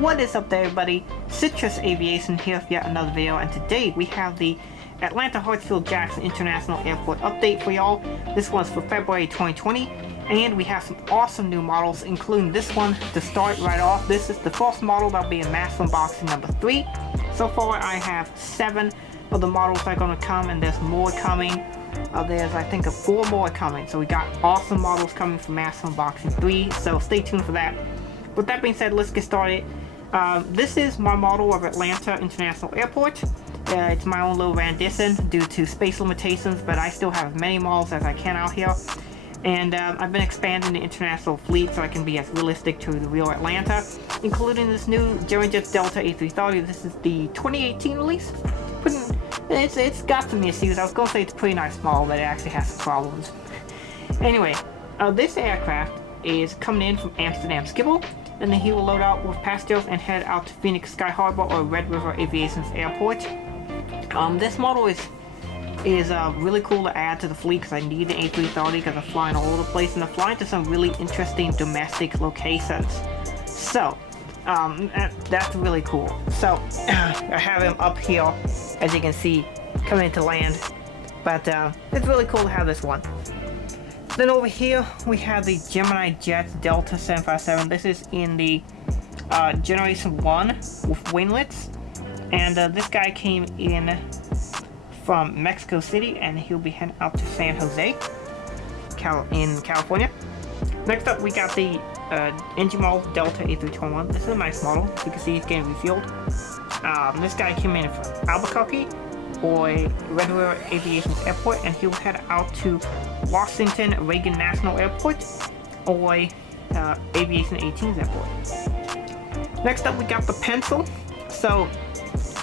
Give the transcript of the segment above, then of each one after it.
What is up there, everybody? Citrus Aviation here with yet another video, and today we have the Atlanta Heartsfield-Jackson International Airport update for y'all. This one's for February 2020, and we have some awesome new models, including this one to start right off. This is the first model that'll be in mass unboxing number 3. So far I have 7 of the models that are going to come, and there's more coming. There's I think 4 more coming, so we got awesome models coming for mass unboxing 3, so stay tuned for that. With that being said, let's get started. This is my model of Atlanta International Airport. It's my own little rendition due to space limitations, but I still have as many models as I can out here. And I've been expanding the international fleet so I can be as realistic to the real Atlanta, including this new GJ Delta A333. This is the 2018 release. It's got some issues. I was going to say it's a pretty nice model, but it actually has some problems. Anyway, this aircraft is coming in from Amsterdam Schiphol, and then he will load out with passengers and head out to Phoenix Sky Harbor or Red River Aviation's airport. This model is really cool to add to the fleet because I need the A330 because I'm flying all over the place, and I'm flying to some really interesting domestic locations. So that's really cool. So I have him up here, as you can see, coming into land. But it's really cool to have this one. Then over here we have the Gemini Jets Delta 757. This is in the Generation 1 with winglets. And this guy came in from Mexico City, and he'll be heading out to San Jose in California. Next up we got the engine model Delta A321. This is a nice model. As you can see, he's getting refueled. This guy came in from Albuquerque or Red River Aviation's airport, and he'll head out to Washington Reagan National Airport or Aviation 18's airport. Next up we got the Pencil. So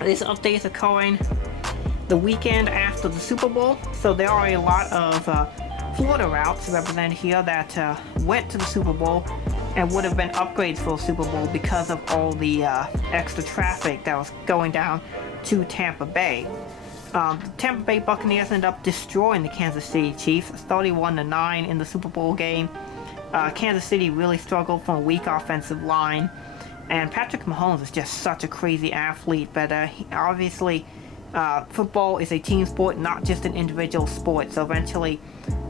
this update is occurring the weekend after the Super Bowl, so there are a lot of Florida routes represented here that went to the Super Bowl and would have been upgrades for the Super Bowl because of all the extra traffic that was going down to Tampa Bay. The Tampa Bay Buccaneers ended up destroying the Kansas City Chiefs 31-9 in the Super Bowl game. Kansas City really struggled from a weak offensive line, and Patrick Mahomes is just such a crazy athlete, but obviously football is a team sport, not just an individual sport, so eventually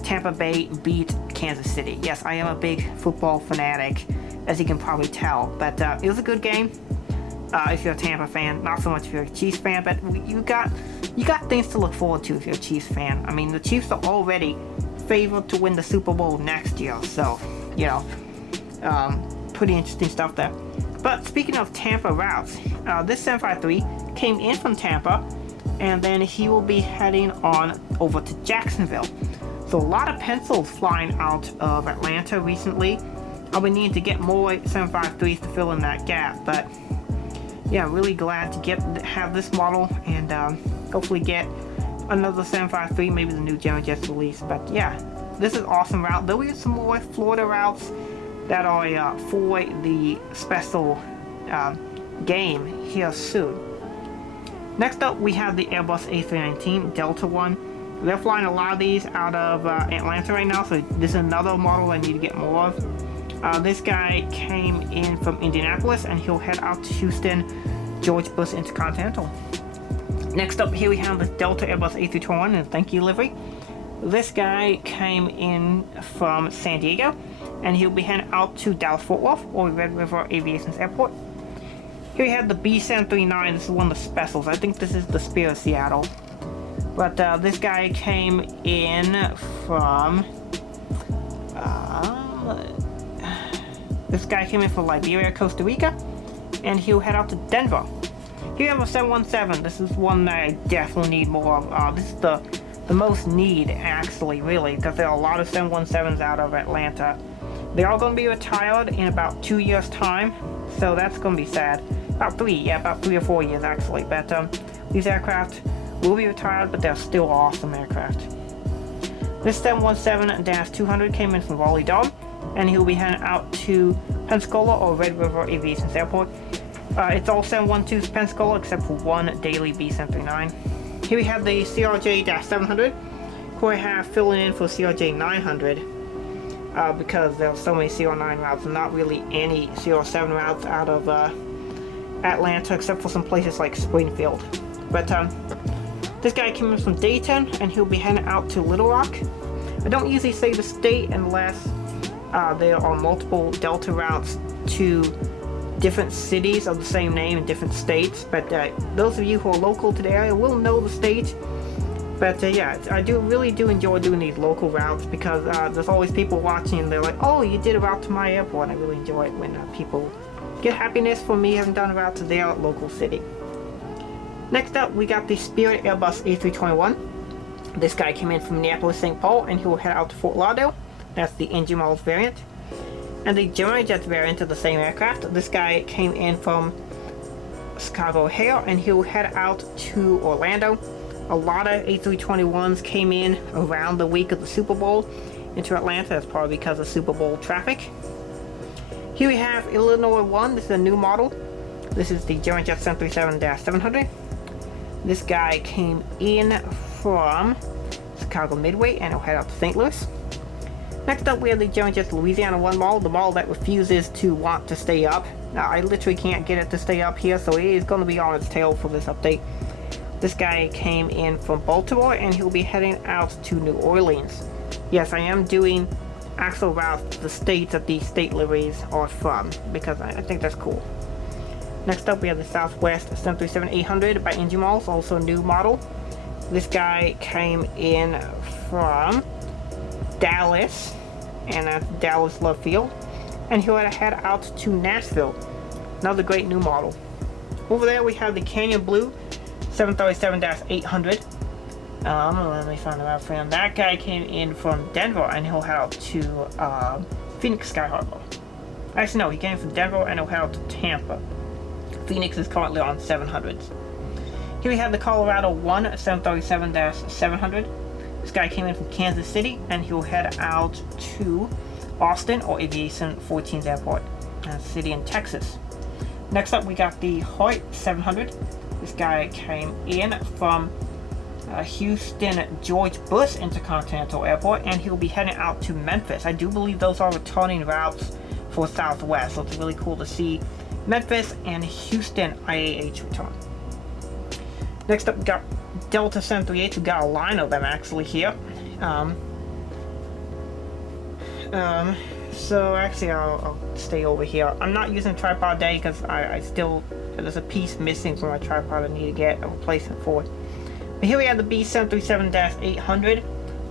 Tampa Bay beat Kansas City. Yes, I am a big football fanatic, as you can probably tell, but it was a good game. If you're a Tampa fan, not so much if you're a Chiefs fan, but you got things to look forward to if you're a Chiefs fan. I mean, the Chiefs are already favored to win the Super Bowl next year, so you know, pretty interesting stuff there. But speaking of Tampa routes, this 753 came in from Tampa, and then he will be heading on over to Jacksonville. So a lot of pencils flying out of Atlanta recently. I'll be needing to get more 753s to fill in that gap, but yeah, really glad to have this model and hopefully get another 753, maybe the new Gemini Jets release. But yeah, this is awesome route. There'll be some more Florida routes that are for the special game here soon. Next up we have the Airbus A319 Delta one. They're flying a lot of these out of Atlanta right now, so this is another model I need to get more of. This guy came in from Indianapolis, and he'll head out to Houston George Bush Intercontinental. Next up here we have the Delta Airbus A321 and thank you livery. This guy came in from San Diego, and he'll be heading out to Dallas Fort Worth or Red River Aviation's airport. Here we have the B739. This is one of the specials. I think this is the Spirit of Seattle. But this guy came in from Liberia, Costa Rica, and he'll head out to Denver. Here we have a 717. This is one that I definitely need more of. This is the most need, actually, really, because there are a lot of 717s out of Atlanta. They're all going to be retired in about 2 years' time, so that's going to be sad. About 3 or 4 years, actually. But these aircraft will be retired, but they're still awesome aircraft. This 717-200 came in from Raleigh, Durham, and he'll be heading out to Pensacola or Red River Aviation's airport. It's all 712s Pensacola except for one daily B739. Here we have the CRJ-700, who I have filling in for CRJ-900 because there are so many CR9 routes and not really any CR7 routes out of Atlanta, except for some places like Springfield. But this guy came in from Dayton, and he'll be heading out to Little Rock. I don't usually say the state unless there are multiple Delta routes to different cities of the same name in different states. But those of you who are local to the area will know the state. But yeah, I really do enjoy doing these local routes because there's always people watching and they're like, oh, you did a route to my airport. And I really enjoy it when people get happiness for me having done a route to their local city. Next up, we got the Spirit Airbus A321. This guy came in from Minneapolis, St. Paul, and he will head out to Fort Lauderdale. That's the engine models variant. And the Gemini Jets variant of the same aircraft. This guy came in from Chicago O'Hare, and he will head out to Orlando. A lot of A321s came in around the week of the Super Bowl into Atlanta. That's probably because of Super Bowl traffic. Here we have Illinois 1. This is a new model. This is the Gemini Jet 737-700. This guy came in from Chicago Midway and he'll head out to St. Louis. Next up, we have the Gemini Jet Louisiana 1 model, the model that refuses to want to stay up. Now, I literally can't get it to stay up here, so it is going to be on its tail for this update. This guy came in from Baltimore and he'll be heading out to New Orleans. Yes, I am doing actual routes to the states that these state liveries are from because I think that's cool. Next up, we have the Southwest 737-800 by Engine Models, also a new model. This guy came in from Dallas, and that's Dallas Love Field, and he'll head out to Nashville. Another great new model. Over there, we have the Canyon Blue 737-800. Let me find out for him. That guy came in from Denver, and he'll head out to Phoenix Sky Harbor. Actually, no, he came from Denver, and he'll head out to Tampa. Phoenix is currently on 700s. Here we have the Colorado 1 737-700. This guy came in from Kansas City and he'll head out to Austin or Aviation 14's Airport, a city in Texas. Next up, we got the Heart 700. This guy came in from Houston George Bush Intercontinental Airport and he'll be heading out to Memphis. I do believe those are returning routes for Southwest, so it's really cool to see Memphis and Houston IAH return. Next up, we got Delta 738. We got a line of them actually here. So actually, I'll stay over here. I'm not using tripod today because I still there's a piece missing from my tripod I need to get a replacement for. But here we have the B737-800,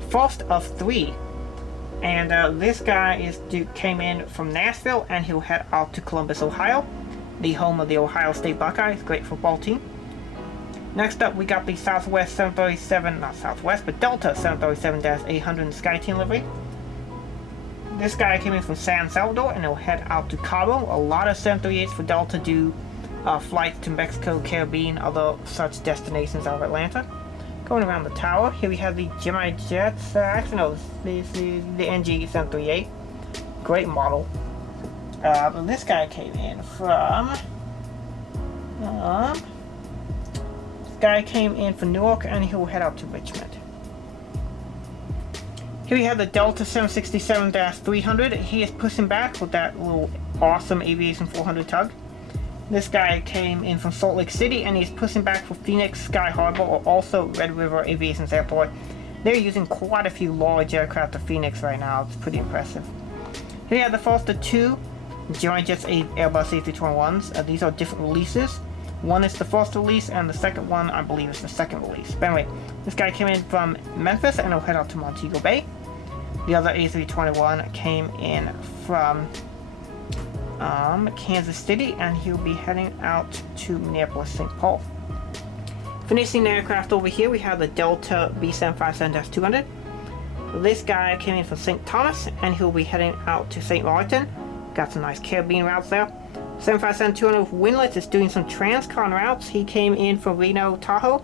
first of 3. And this guy came in from Nashville and he'll head out to Columbus, Ohio, the home of the Ohio State Buckeyes, great football team. Next up, we got the Southwest 737, not Southwest, but Delta 737-800 in SkyTeam livery. This guy came in from San Salvador and he'll head out to Cabo. A lot of 738s for Delta do flights to Mexico, Caribbean, other such destinations out of Atlanta. Going around the tower, here we have the Gemini Jets, actually no, this is the NG 738. Great model. But this guy came in from Newark and he'll head out to Richmond. Here we have the Delta 767-300. He is pushing back with that little awesome Aviation 400 tug. This guy came in from Salt Lake City and he's pushing back for Phoenix Sky Harbor or also Red River Aviation's Airport. They're using quite a few large aircraft to Phoenix right now. It's pretty impressive. Here we have the first of 2 Gemini Jets Airbus A321s. These are different releases. One is the first release and the second one I believe is the second release. But anyway, this guy came in from Memphis and he'll head out to Montego Bay. The other A321 came in from Kansas City and he'll be heading out to Minneapolis, St. Paul. Finishing the aircraft over here, we have the Delta B757-200. This guy came in from St. Thomas and he'll be heading out to St. Martin. Got some nice Caribbean routes there. 757-200 Winlet is doing some transcon routes. He came in from Reno, Tahoe,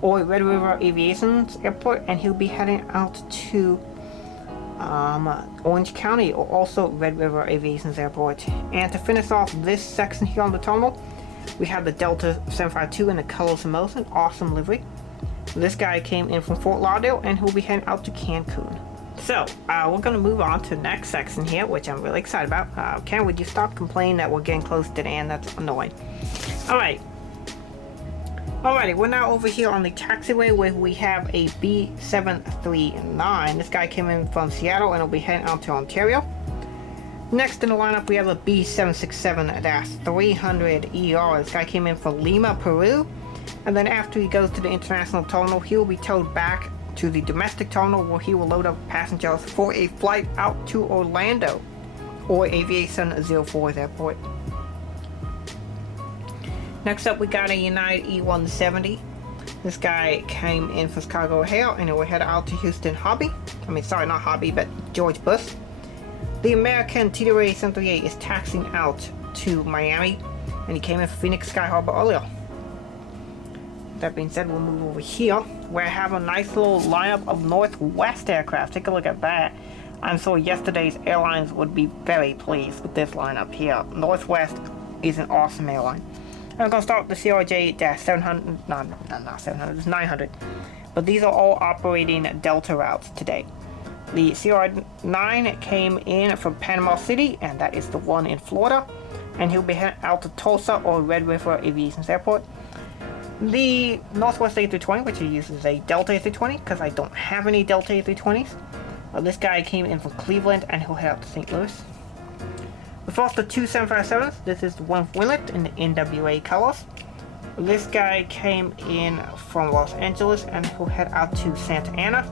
or Red River Aviation's Airport, and he'll be heading out to Orange County, or also Red River Aviation's Airport. And to finish off this section here on the terminal, we have the Delta 752 in the colors of Mosin, awesome livery. This guy came in from Fort Lauderdale, and he'll be heading out to Cancun. So, we're going to move on to the next section here, which I'm really excited about. Ken, would you stop complaining that we're getting close to the end? That's annoying. Alrighty, we're now over here on the taxiway where we have a B739. This guy came in from Seattle and will be heading out to Ontario. Next in the lineup, we have a B767-300ER. This guy came in from Lima, Peru. And then after he goes to the international terminal, he will be towed back to the domestic terminal where he will load up passengers for a flight out to Orlando or Aviation 04's airport. Next up, we got a United E170. This guy came in from Chicago O'Hare and it will head out to Houston Hobby. Not Hobby, but George Bush. The American TWA 738 is taxiing out to Miami, and he came in from Phoenix Sky Harbor earlier. That being said, we'll move over here where I have a nice little lineup of Northwest aircraft. Take a look at that. I'm sure yesterday's airlines would be very pleased with this lineup here. Northwest is an awesome airline. I'm going to start with the CRJ DAL A333, it's 900. But these are all operating Delta routes today. The CR9 came in from Panama City, and that is the one in Florida. And he'll be heading out to Tulsa or Red River Aviation Airport. The Northwest A320, which uses a Delta A320, because I don't have any Delta A320s. This guy came in from Cleveland, and he'll head out to St. Louis. The Foster 2757s, this is the one with Winlet in the NWA colors. This guy came in from Los Angeles, and he'll head out to Santa Ana.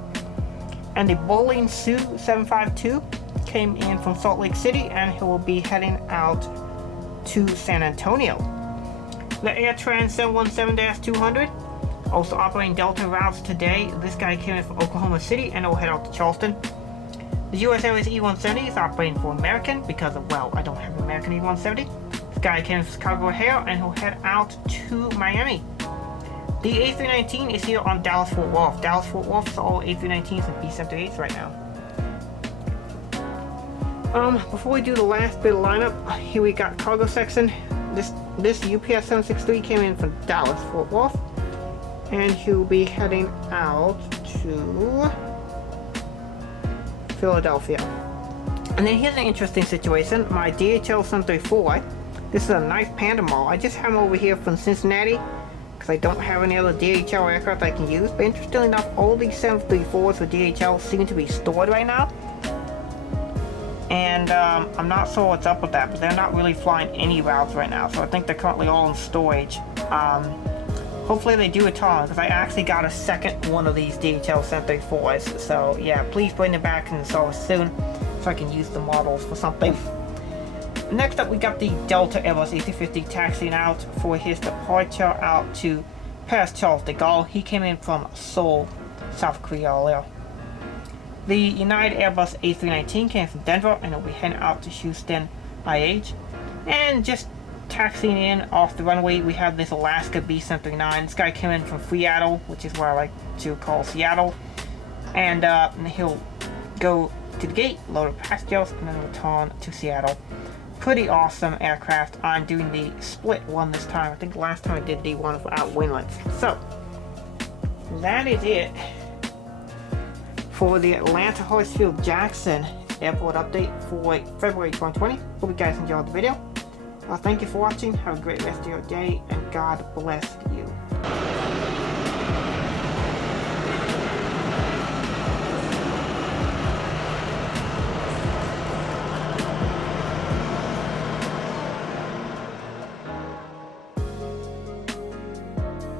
And the Bowling Sioux 752 came in from Salt Lake City, and he will be heading out to San Antonio. The AirTran 717-200, also operating Delta routes today. This guy came in from Oklahoma City, and it will head out to Charleston. The US Airways E170 is operating for American because of, well, I don't have an American E170. This guy came in from Chicago O'Hare, and he'll head out to Miami. The A319 is here on Dallas-Fort Worth. Dallas-Fort Worth is all A319s and B738s right now. Before we do the last bit of lineup, here we got cargo section. This UPS 763 came in from Dallas-Fort Worth, and he'll be heading out to Philadelphia. And then here's an interesting situation. My DHL 734, this is a nice Panda model. I just have them over here from Cincinnati because I don't have any other DHL aircraft I can use. But interestingly enough, all these 734s for DHL seem to be stored right now. And I'm not sure what's up with that, but they're not really flying any routes right now. So I think they're currently all in storage. Hopefully they do return, because I actually got a second one of these DHL 734s. So yeah, please bring them back in service soon so I can use the models for something. Next up, we got the Delta Airlines A350 taxiing out for his departure out to Paris Charles de Gaulle. He came in from Seoul, South Korea earlier. The United Airbus A319 came from Denver, and it'll be heading out to Houston IH. And just taxiing in off the runway, we have this Alaska B739. This guy came in from Seattle, which is where I like to call Seattle. And he'll go to the gate, load up passengers, and then return to Seattle. Pretty awesome aircraft. I'm doing the split one this time. I think last time I did the one without winglets. So, that is it for the Atlanta Heartsfield-Jackson airport update for February 2020. Hope you guys enjoyed the video. Thank you for watching. Have a great rest of your day, and God bless